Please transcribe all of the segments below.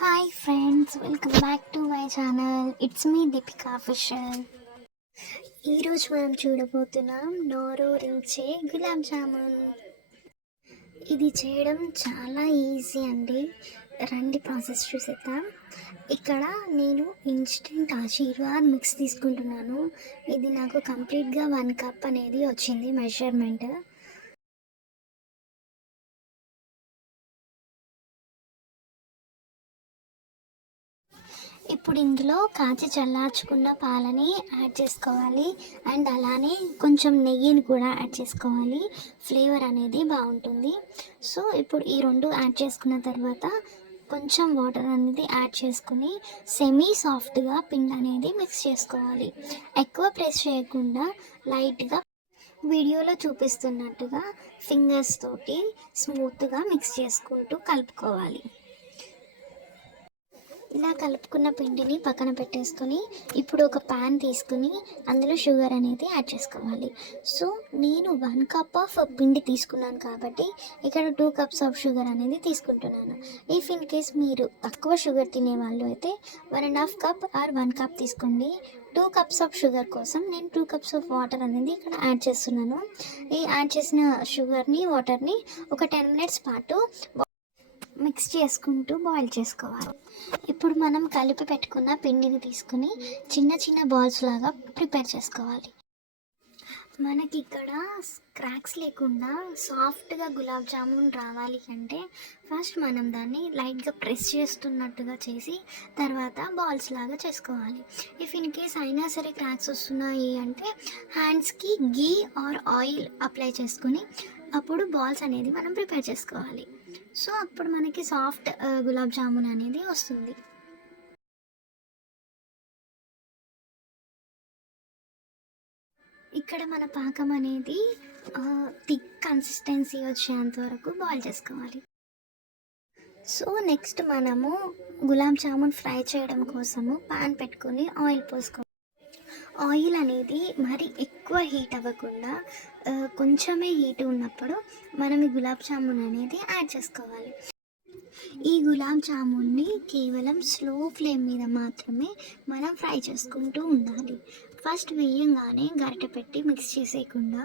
Hi friends, welcome back to my channel. It's me Deepika official. ఈరోజు మనం చూడబోతున్నాం నోరూరించే గులాబ్ జామున్. ఇది చేయడం చాలా ఈజీ అండి. రండి ప్రాసెస్ చూసేద్దాం. ఇక్కడ నేను ఇన్స్టెంట్ ఆశీర్వాద్ మిక్స్ తీసుకుంటున్నాను. ఇది నాకు కంప్లీట్గా 1 కప్ అనేది వచ్చింది మెజర్మెంట్. ఇప్పుడు ఇందులో కాచి చల్లార్చుకున్న పాలని యాడ్ చేసుకోవాలి. అండ్ అలానే కొంచెం నెయ్యిని కూడా యాడ్ చేసుకోవాలి. ఫ్లేవర్ అనేది బాగుంటుంది. సో ఇప్పుడు ఈ 2 యాడ్ చేసుకున్న తర్వాత కొంచెం వాటర్ అనేది యాడ్ చేసుకుని సెమీ సాఫ్ట్గా పిండి అనేది మిక్స్ చేసుకోవాలి. ఎక్కువ ప్రెస్ చేయకుండా లైట్గా వీడియోలో చూపిస్తున్నట్టుగా ఫింగర్స్ తోటి స్మూత్గా మిక్స్ చేసుకుంటూ కలుపుకోవాలి. ఇలా కలుపుకున్న పిండిని పక్కన పెట్టేసుకొని ఇప్పుడు ఒక ప్యాన్ తీసుకుని అందులో షుగర్ అనేది యాడ్ చేసుకోవాలి. సో నేను 1 కప్ ఆఫ్ పిండి తీసుకున్నాను కాబట్టి ఇక్కడ 2 కప్స్ ఆఫ్ షుగర్ అనేది తీసుకుంటున్నాను. ఇఫ్ ఇన్ కేస్ మీరు తక్కువ షుగర్ తినేవాళ్ళు అయితే 1.5 కప్ ఆర్ 1 కప్ తీసుకోండి. 2 కప్స్ ఆఫ్ షుగర్ కోసం నేను 2 కప్స్ ఆఫ్ వాటర్ అనేది ఇక్కడ యాడ్ చేస్తున్నాను. ఈ యాడ్ చేసిన షుగర్ని వాటర్ని ఒక 10 మినిట్స్ పాటు మిక్స్ చేసుకుంటూ బాయిల్ చేసుకోవాలి. ఇప్పుడు మనం కలిపి పెట్టుకున్న పిండిని తీసుకుని చిన్న చిన్న బాల్స్ లాగా ప్రిపేర్ చేసుకోవాలి. మనకి ఇక్కడ క్రాక్స్ లేకుండా సాఫ్ట్గా గులాబ్ జామున్ రావాలి అంటే ఫస్ట్ మనం దాన్ని లైట్గా ప్రెస్ చేస్తున్నట్టుగా చేసి తర్వాత బాల్స్ లాగా చేసుకోవాలి. ఇఫ్ ఇన్ కేస్ అయినా సరే క్రాక్స్ వస్తున్నాయి అంటే హ్యాండ్స్కి గీ ఆర్ ఆయిల్ అప్లై చేసుకొని అప్పుడు బాల్స్ అనేది మనం ప్రిపేర్ చేసుకోవాలి. సో అప్పుడు మనకి సాఫ్ట్ గులాబ్ జామున్ అనేది వస్తుంది. ఇక్కడ మన పాకం అనేది థిక్ కన్సిస్టెన్సీ వచ్చేంత వరకు బాయిల్ చేసుకోవాలి. సో నెక్స్ట్ మనము గులాబ్ జామున్ ఫ్రై చేయడం కోసము పాన్ పెట్టుకొని ఆయిల్ పోసుకోవాలి. ఆయిల్ అనేది మరి ఎక్కువ హీట్ అవ్వకుండా కొంచెమే హీట్ ఉన్నప్పుడు మనం ఈ గులాబ్ జామున్ అనేది యాడ్ చేసుకోవాలి. ఈ గులాబ్ జామున్ని కేవలం స్లో ఫ్లేమ్ మీద మాత్రమే మనం ఫ్రై చేసుకుంటూ ఉండాలి. ఫస్ట్ వేయంగానే గరిటె పెట్టి మిక్స్ చేసేయకుండా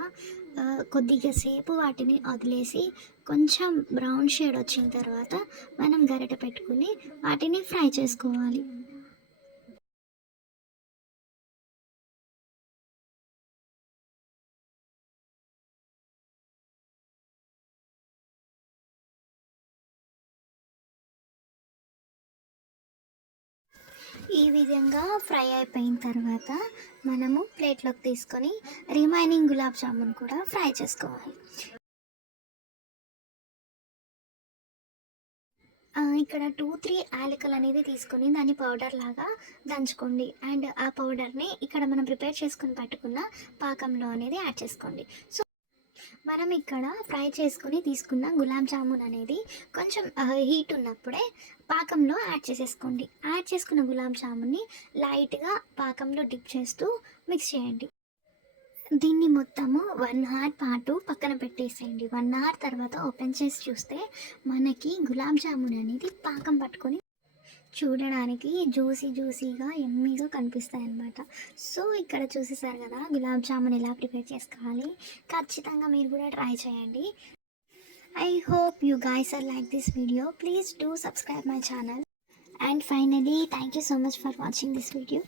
కొద్దిగా సేపు వాటిని వదిలేసి కొంచెం బ్రౌన్ షేడ్ వచ్చిన తర్వాత మనం గరిటె పెట్టుకుని వాటిని ఫ్రై చేసుకోవాలి. ఈ విధంగా ఫ్రై అయిపోయిన తర్వాత మనము ప్లేట్లోకి తీసుకొని రిమైనింగ్ గులాబ్ జామున్ కూడా ఫ్రై చేసుకోవాలి. ఇక్కడ 2-3 యాలకులు అనేది తీసుకొని దాన్ని పౌడర్ లాగా దంచుకోండి. అండ్ ఆ పౌడర్ని ఇక్కడ మనం ప్రిపేర్ చేసుకుని పెట్టుకున్న పాకంలో అనేది యాడ్ చేసుకోండి. సో మనం ఇక్కడ ఫ్రై చేసుకుని తీసుకున్న గులాబ్ జామున్ అనేది కొంచెం హీట్ ఉన్నప్పుడే పాకంలో యాడ్ చేసేసుకోండి. యాడ్ చేసుకున్న గులాబ్ జామున్ని లైట్గా పాకంలో డిప్ చేస్తూ మిక్స్ చేయండి. దీన్ని మొత్తము 1 అవర్ పాటు పక్కన పెట్టేసేయండి. 1 అవర్ తర్వాత ఓపెన్ చేసి చూస్తే మనకి గులాబ్ జామున్ అనేది పాకం పట్టుకొని చూడడానికి జ్యూసీగా ఎమ్మీగా కనిపిస్తాయి అన్నమాట. సో ఇక్కడ చూసేసారు కదా గులాబ్ జామున్ ఎలా ప్రిపేర్ చేసుకోవాలి. ఖచ్చితంగా మీరు కూడా ట్రై చేయండి. I hope you guys are like this video. Please do subscribe my channel. And finally, thank you so much for watching this video.